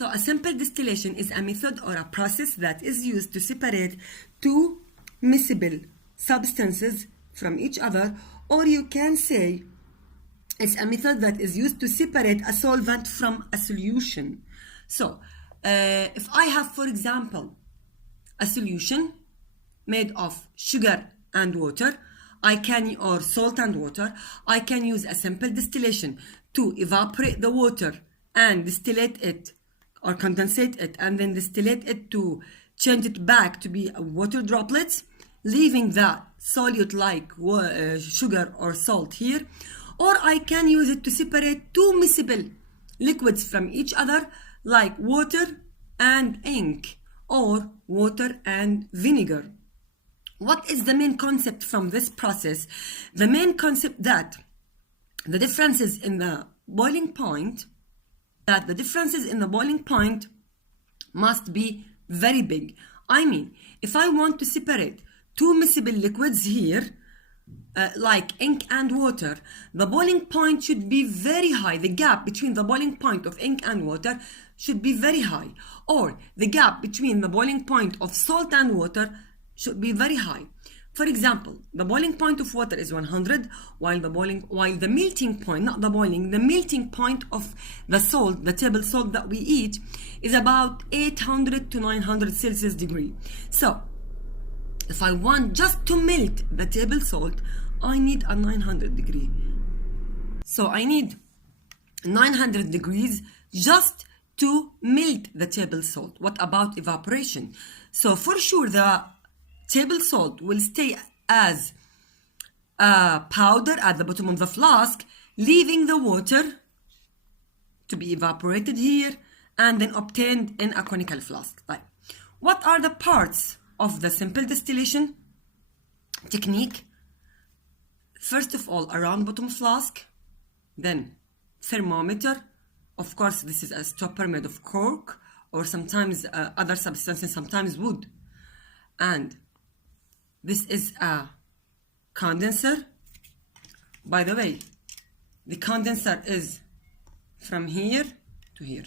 So a simple distillation is a method or a process that is used to separate two miscible substances from each other, or you can say it's a method that is used to separate a solvent from a solution. So if I have, for example, a solution made of sugar and water, or salt and water, I can use a simple distillation to evaporate the water and distillate it or condensate it and then distillate it to change it back to be water droplets, leaving the solute like sugar or salt here. Or I can use it to separate two miscible liquids from each other, like water and ink or water and vinegar. What is the main concept from this process? The main concept that the differences in the boiling point must be very big. I mean, if I want to separate two miscible liquids here, like ink and water, the boiling point should be very high. The gap between the boiling point of ink and water should be very high. Or the gap between the boiling point of salt and water should be very high. For example, the boiling point of water is 100, while the melting point, not the boiling, the melting point of the salt, the table salt that we eat, is about 800 to 900 Celsius degree. So if I want just to melt the table salt, I need a 900 degree. So I need 900 degrees just to melt the table salt. What about evaporation? So for sure the table salt will stay as a powder at the bottom of the flask, leaving the water to be evaporated here and then obtained in a conical flask. Right. What are the parts of the simple distillation technique? First of all, a round bottom flask, then thermometer. Of course, this is a stopper made of cork or sometimes other substances, sometimes wood. And this is a condenser. By the way, the condenser is from here to here.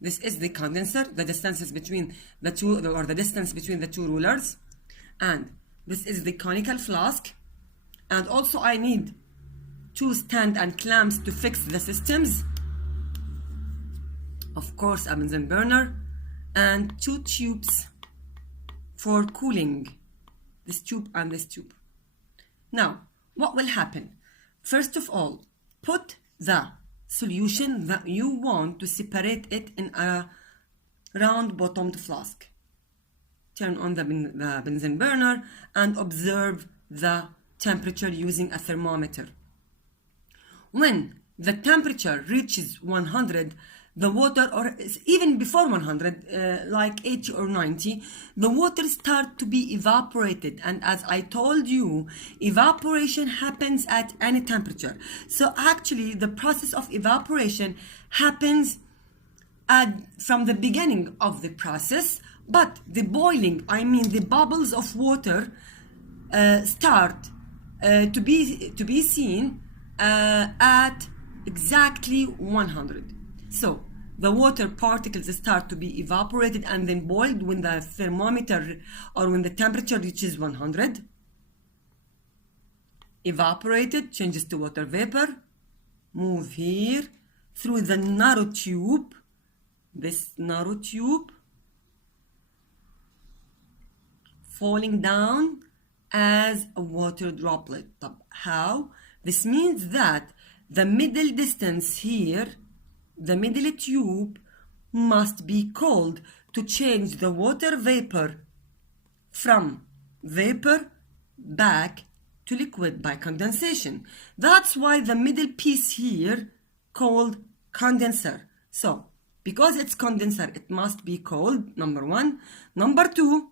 This is the condenser, the distances between the two, or the distance between the two rulers. And this is the conical flask. And also I need two stand and clamps to fix the systems. Of course, a Bunsen burner and two tubes for cooling. This tube and this tube. Now, what will happen? First of all, put the solution that you want to separate it in a round bottomed flask. Turn on the Bunsen burner and observe the temperature using a thermometer. When the temperature reaches 100, the water, or even before 100, like 80 or 90, the water starts to be evaporated. And as I told you, evaporation happens at any temperature. So actually, the process of evaporation happens from the beginning of the process, but the boiling, I mean the bubbles of water, start to be seen at exactly 100. So the water particles start to be evaporated and then boiled when the thermometer or when the temperature reaches 100. Evaporated changes to water vapor. Move here through the narrow tube. This narrow tube falling down as a water droplet. How? This means that the middle distance here, the middle tube, must be cold to change the water vapor from vapor back to liquid by condensation. That's why the middle piece here called condenser. So because it's condenser, it must be cold, number one. Number two,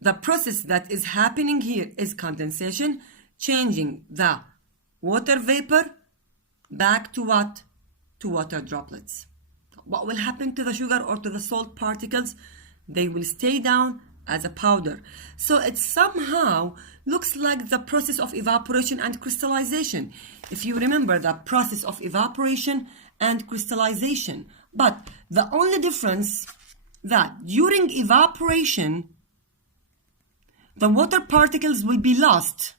the process that is happening here is condensation, changing the water vapor back to what? To water droplets. What will happen to the sugar or to the salt particles? They will stay down as a powder. So it somehow looks like the process of evaporation and crystallization. If you remember the process of evaporation and crystallization. But the only difference that during evaporation, the water particles will be lost,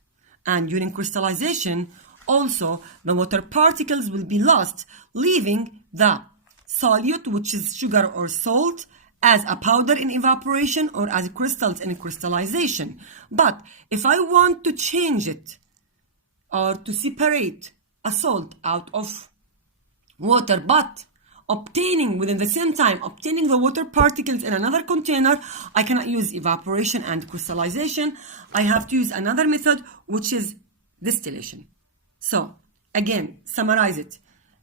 and during crystallization, also the water particles will be lost, leaving the solute, which is sugar or salt, as a powder in evaporation or as crystals in crystallization. But if I want to change it or to separate a salt out of water, but obtaining within the same time, obtaining the water particles in another container, I cannot use evaporation and crystallization. I have to use another method, which is distillation. So again, summarize it.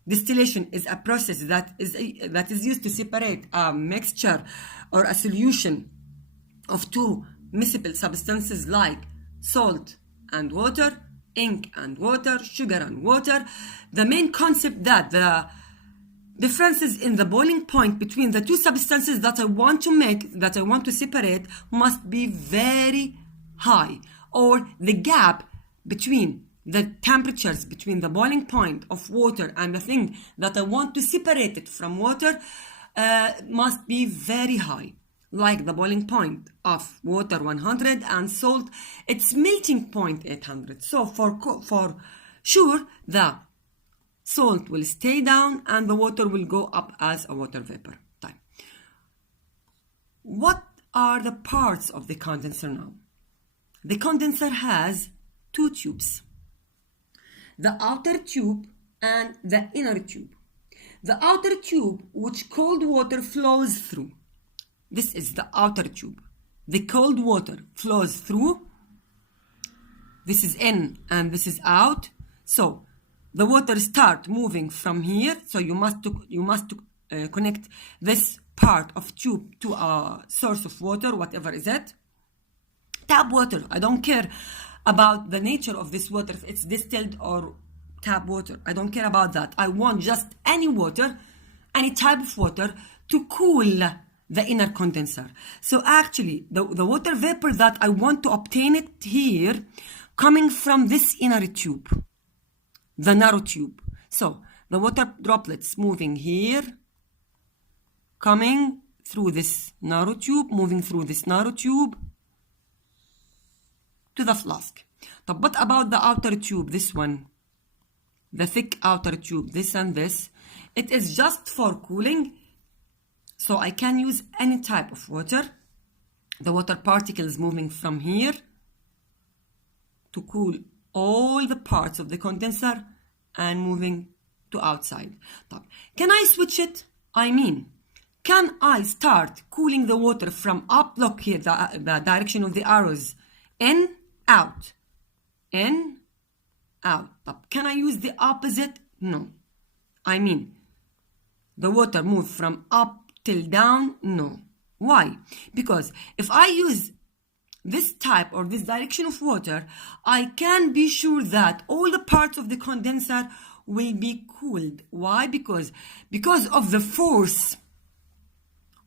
Distillation is a process that is used to separate a mixture or a solution of two miscible substances like salt and water, ink and water, sugar and water. The main concept that the differences in the boiling point between the two substances that I want to make, that I want to separate, must be very high, or the gap between the temperatures between the boiling point of water and the thing that I want to separate it from water must be very high, like the boiling point of water 100 and salt, its melting point 800. So for sure, the salt will stay down and the water will go up as a water vapor type. What are the parts of the condenser now? The condenser has two tubes, the outer tube and the inner tube. The outer tube, which cold water flows through. This is the outer tube. The cold water flows through. This is in and this is out. So the water start moving from here. So you must connect this part of tube to a source of water, whatever is it. Tap water, I don't care about the nature of this water, if it's distilled or tap water. I don't care about that. I want just any water, any type of water to cool the inner condenser. So actually, the water vapor that I want to obtain it here, coming from this inner tube, the narrow tube. So the water droplets moving here, coming through this narrow tube, moving through this narrow tube, to the flask. But what about the outer tube, this one? The thick outer tube, this and this. It is just for cooling. So I can use any type of water. The water particles moving from here to cool all the parts of the condenser and moving to outside. Can I switch it? I mean, can I start cooling the water from up? Look here, the direction of the arrows. In, out, in, out. But can I use the opposite? No. I mean, the water move from up till down? No. Why? Because if I use this type or this direction of water, I can be sure that all the parts of the condenser will be cooled. Why? Because of the force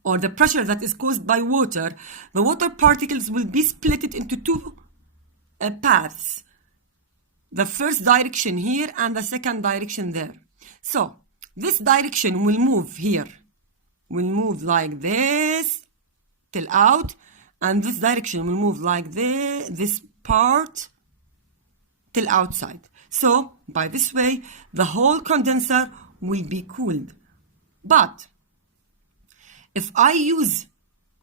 or the pressure that is caused by water, the water particles will be split into two paths. The first direction here and the second direction there. So this direction will move here, will move like this till out, and this direction will move like this part till outside. So by this way, the whole condenser will be cooled. But if I use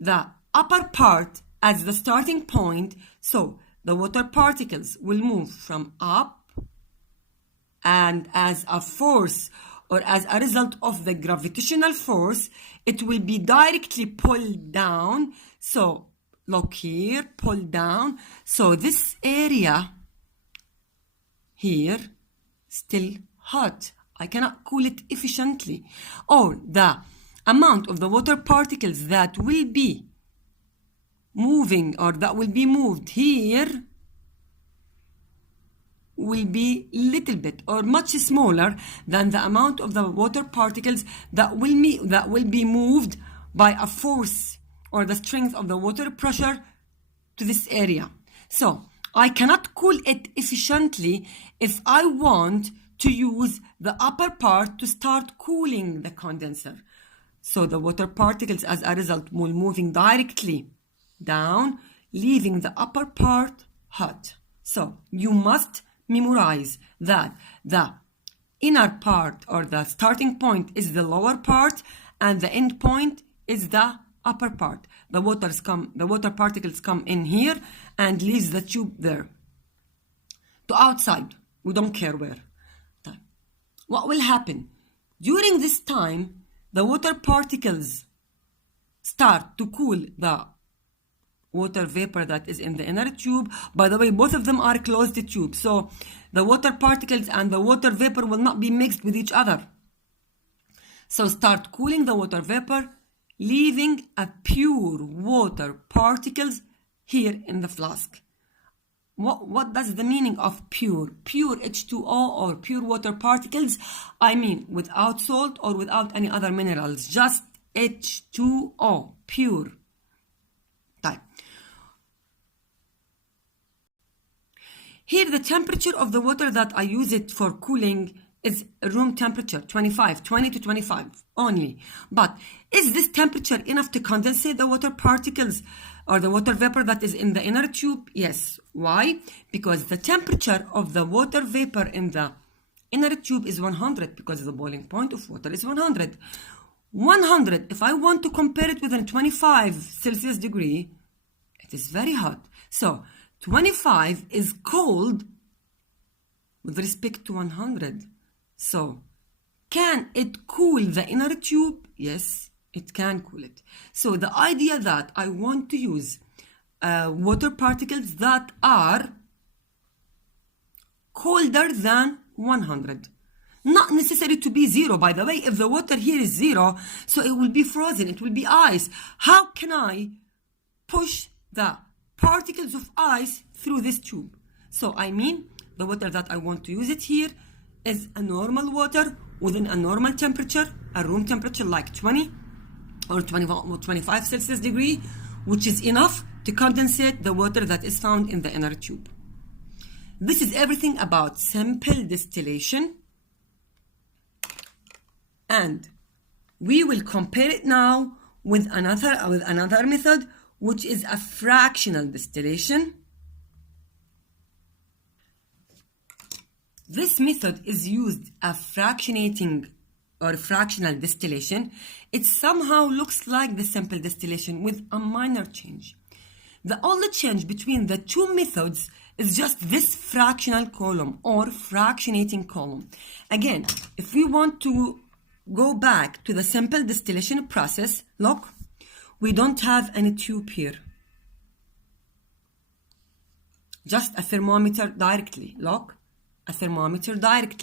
the upper part as the starting point, so the water particles will move from up, and as a force or as a result of the gravitational force, it will be directly pulled down. So look here, pull down. So this area here still hot. I cannot cool it efficiently. Or the amount of the water particles that will be moving or that will be moved here will be little bit or much smaller than the amount of the water particles that will be moved by a force or the strength of the water pressure to this area. So I cannot cool it efficiently if I want to use the upper part to start cooling the condenser. So the water particles, as a result, will moving directly down, leaving the upper part hot. So you must memorize that the inner part or the starting point is the lower part and the end point is the upper part. The water particles come in here and leaves the tube there to outside. We don't care where. What will happen? During this time, the water particles start to cool the water vapor that is in the inner tube. By the way, both of them are closed tubes, so the water particles and the water vapor will not be mixed with each other. So start cooling the water vapor, leaving a pure water particles here in the flask. What does the meaning of pure? Pure H2O or pure water particles? I mean without salt or without any other minerals, just H2O, pure. Type. Here the temperature of the water that I use it for cooling is room temperature, 20 to 25 only. But is this temperature enough to condensate the water particles or the water vapor that is in the inner tube? Yes. Why? Because the temperature of the water vapor in the inner tube is 100, because the boiling point of water is 100. 100, if I want to compare it with a 25 Celsius degree, it is very hot. So 25 is cold with respect to 100. So can it cool the inner tube? Yes, it can cool it. So the idea that I want to use water particles that are colder than 100. Not necessary to be zero, by the way. If the water here is zero, so it will be frozen, it will be ice. How can I push the particles of ice through this tube? So I mean, the water that I want to use it here is a normal water within a normal temperature, a room temperature like 20 or 25 Celsius degree, which is enough to condensate the water that is found in the inner tube. This is everything about simple distillation, and we will compare it now with another method, which is a fractional distillation. This method is used as fractionating or fractional distillation. It somehow looks like the simple distillation with a minor change. The only change between the two methods is just this fractional column or fractionating column. Again, if we want to go back to the simple distillation process, look, we don't have any tube here. Just a thermometer directly. Look, a thermometer directly.